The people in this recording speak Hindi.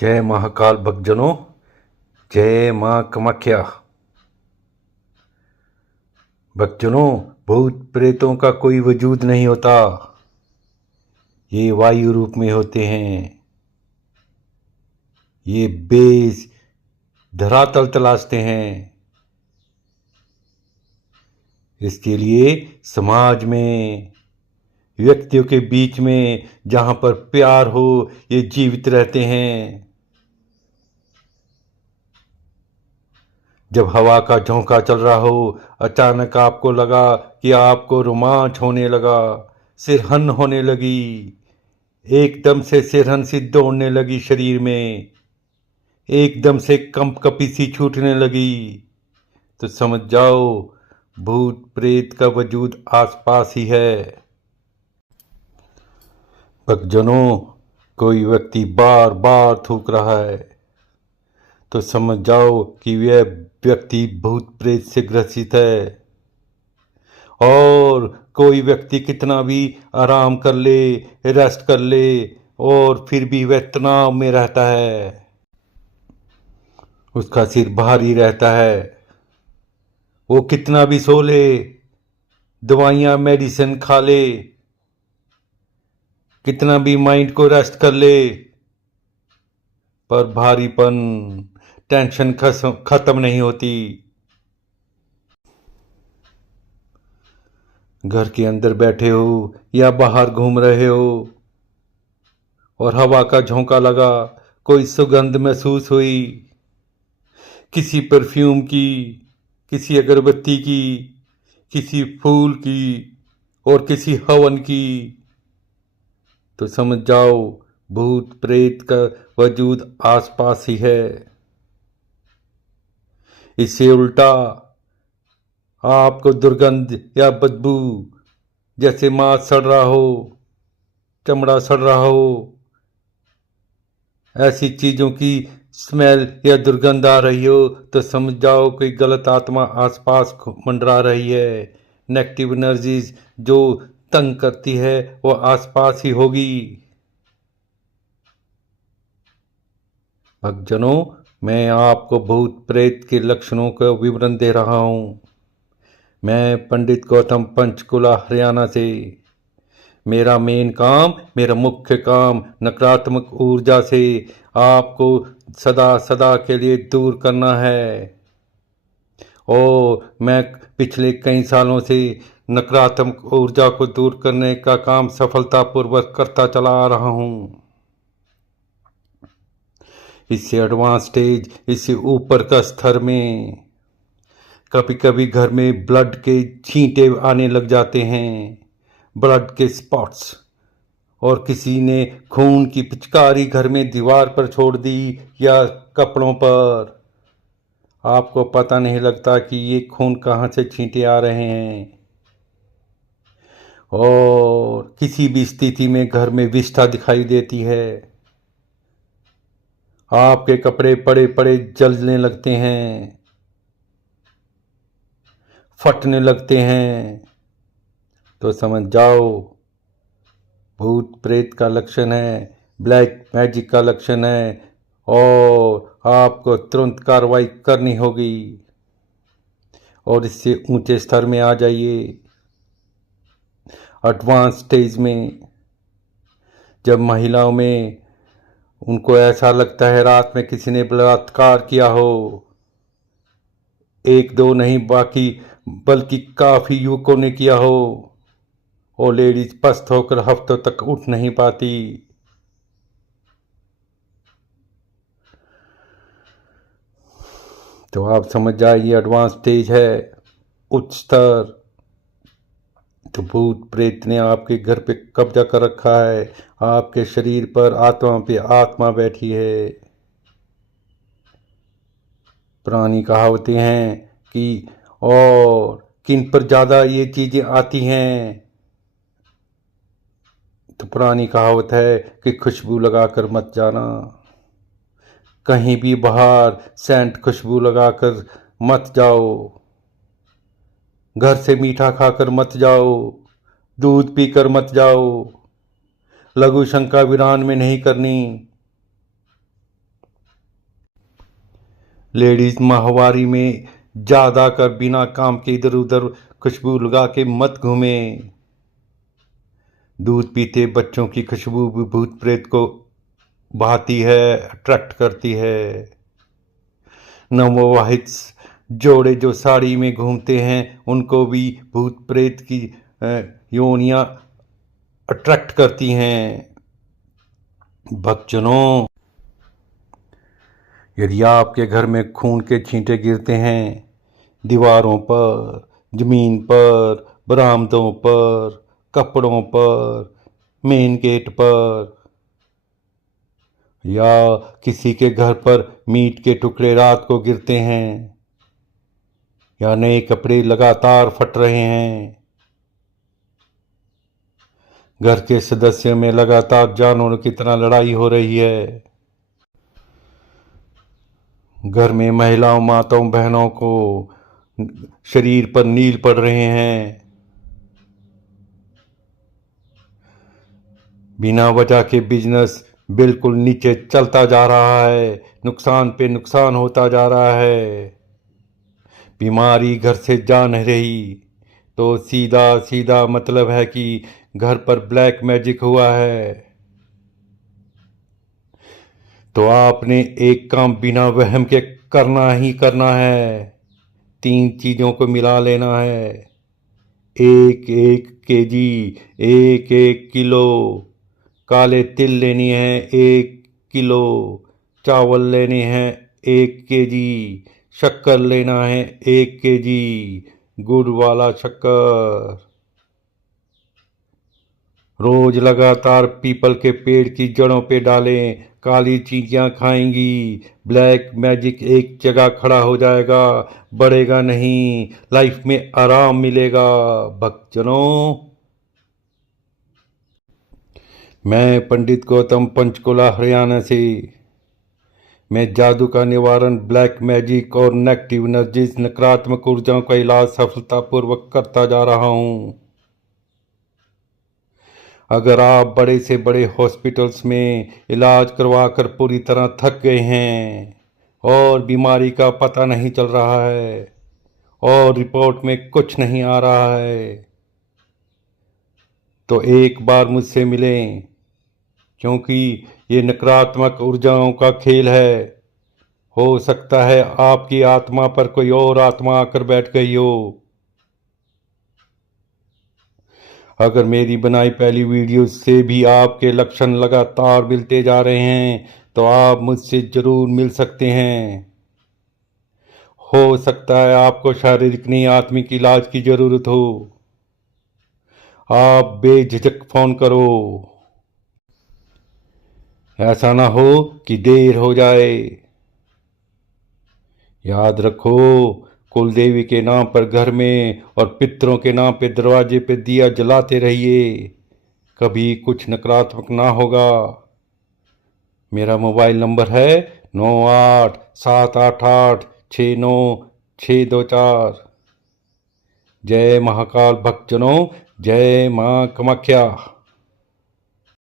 जय महाकाल भक्तजनों, जय माँ कामाख्या। भक्तजनों, भूत प्रेतों का कोई वजूद नहीं होता। ये वायु रूप में होते हैं। ये बेस धरातल तलाशते हैं। इसके लिए समाज में, व्यक्तियों के बीच में जहाँ पर प्यार हो, ये जीवित रहते हैं। जब हवा का झोंका चल रहा हो, अचानक आपको लगा कि आपको रोमांच होने लगा, सिरहन होने लगी, एकदम से सिरहन सी दौड़ने लगी शरीर में, एकदम से कंपकपी सी छूटने लगी, तो समझ जाओ भूत प्रेत का वजूद आसपास ही है। भक्तजनों, कोई व्यक्ति बार बार थूक रहा है तो समझ जाओ कि वह व्यक्ति भूत प्रेत से ग्रसित है। और कोई व्यक्ति कितना भी आराम कर ले, रेस्ट कर ले, और फिर भी वह तनाव में रहता है। उसका सिर भारी रहता है। वो कितना भी सो ले, दवाइयाँ मेडिसिन खा ले, कितना भी माइंड को रेस्ट कर ले, पर भारीपन, टेंशन खत्म नहीं होती। घर के अंदर बैठे हो या बाहर घूम रहे हो और हवा का झोंका लगा, कोई सुगंध महसूस हुई, किसी परफ्यूम की, किसी अगरबत्ती की, किसी फूल की और किसी हवन की, तो समझ जाओ भूत प्रेत का वजूद आसपास ही है। इससे उल्टा आपको दुर्गंध या बदबू, जैसे मांस सड़ रहा हो, चमड़ा सड़ रहा हो, ऐसी चीजों की स्मेल या दुर्गंध आ रही हो, तो समझ जाओ कोई गलत आत्मा आसपास मंडरा रही है। नेगेटिव एनर्जीज जो तंग करती है वो आसपास ही होगी। भक्तजनों, मैं आपको भूत प्रेत के लक्षणों का विवरण दे रहा हूँ। मैं पंडित गौतम पंचकुला हरियाणा से। मेरा मुख्य काम नकारात्मक ऊर्जा से आपको सदा सदा के लिए दूर करना है। और मैं पिछले कई सालों से नकारात्मक ऊर्जा को दूर करने का काम सफलतापूर्वक करता चला आ रहा हूँ। इससे एडवांस स्टेज, इससे ऊपर का स्तर में कभी कभी घर में ब्लड के छींटे आने लग जाते हैं, ब्लड के स्पॉट्स, और किसी ने खून की पिचकारी घर में दीवार पर छोड़ दी या कपड़ों पर, आपको पता नहीं लगता कि ये खून कहाँ से छींटे आ रहे हैं। और किसी भी स्थिति में घर में विष्ठा दिखाई देती है, आपके कपड़े पड़े पड़े जलने लगते हैं, फटने लगते हैं, तो समझ जाओ भूत प्रेत का लक्षण है, ब्लैक मैजिक का लक्षण है, और आपको तुरंत कार्रवाई करनी होगी। और इससे ऊंचे स्तर में आ जाइए, एडवांस स्टेज में। जब महिलाओं में उनको ऐसा लगता है रात में किसी ने बलात्कार किया हो, एक दो नहीं बल्कि काफी युवकों ने किया हो, और लेडीज पस्त होकर हफ्तों तक उठ नहीं पाती, तो आप समझ जाइए एडवांस स्टेज है, उच्च स्तर। तो भूत प्रेत ने आपके घर पे कब्जा कर रखा है, आपके शरीर पर आत्मा पे आत्मा बैठी है। पुरानी कहावतें हैं कि और किन पर ज़्यादा ये चीज़ें आती हैं, तो पुरानी कहावत है कि खुशबू लगाकर मत जाना, कहीं भी बाहर सेंट खुशबू लगाकर मत जाओ, घर से मीठा खाकर मत जाओ, दूध पीकर मत जाओ, लघु शंका विरान में नहीं करनी। लेडीज माहवारी में ज़्यादा कर बिना काम के इधर उधर खुशबू लगा के मत घूमे। दूध पीते बच्चों की खुशबू भी भूत प्रेत को भाती है, अट्रैक्ट करती है। नवविवाहित जोड़े जो साड़ी में घूमते हैं उनको भी भूत प्रेत की योनियां अट्रैक्ट करती हैं। भक्तजनों, यदि आपके घर में खून के छींटे गिरते हैं दीवारों पर, जमीन पर, बरामदों पर, कपड़ों पर, मेन गेट पर, या किसी के घर पर मीट के टुकड़े रात को गिरते हैं, या नए कपड़े लगातार फट रहे हैं, घर के सदस्यों में लगातार जानवरों की तरह लड़ाई हो रही है, घर में महिलाओं, माताओं, बहनों को शरीर पर नील पड़ रहे हैं, बिना वजह के बिजनेस बिल्कुल नीचे चलता जा रहा है, नुकसान पे नुकसान होता जा रहा है, बीमारी घर से जा नहीं रही, तो सीधा सीधा मतलब है कि घर पर ब्लैक मैजिक हुआ है। तो आपने एक काम बिना वहम के करना ही करना है। 3 चीज़ों को मिला लेना है। 1-1 केजी, 1-1 किलो काले तिल लेनी है, 1 किलो चावल लेने हैं, 1 केजी शक्कर लेना है, 1 केजी गुड़ वाला शक्कर। रोज लगातार पीपल के पेड़ की जड़ों पे डालें, काली चींटियां खाएंगी, ब्लैक मैजिक एक जगह खड़ा हो जाएगा, बढ़ेगा नहीं, लाइफ में आराम मिलेगा। भक्तजनों, मैं पंडित गौतम पंचकुला हरियाणा से। मैं जादू का निवारण, ब्लैक मैजिक और नेगेटिव एनर्जीज, नकारात्मक ऊर्जाओं का इलाज सफलतापूर्वक करता जा रहा हूँ। अगर आप बड़े से बड़े हॉस्पिटल्स में इलाज करवा कर पूरी तरह थक गए हैं और बीमारी का पता नहीं चल रहा है और रिपोर्ट में कुछ नहीं आ रहा है, तो एक बार मुझसे मिलें, क्योंकि ये नकारात्मक ऊर्जाओं का खेल है। हो सकता है आपकी आत्मा पर कोई और आत्मा आकर बैठ गई हो। अगर मेरी बनाई पहली वीडियो से भी आपके लक्षण लगातार मिलते जा रहे हैं तो आप मुझसे ज़रूर मिल सकते हैं। हो सकता है आपको शारीरिक नहीं आत्मिक इलाज की ज़रूरत हो। आप बेझिझक फ़ोन करो। ऐसा ना हो कि देर हो जाए। याद रखो, कुल देवी के नाम पर घर में और पितरों के नाम पे दरवाजे पे दिया जलाते रहिए, कभी कुछ नकारात्मक ना होगा। मेरा मोबाइल नंबर है 9878869624। जय महाकाल भक्तजनों, जय माँ कामाख्या।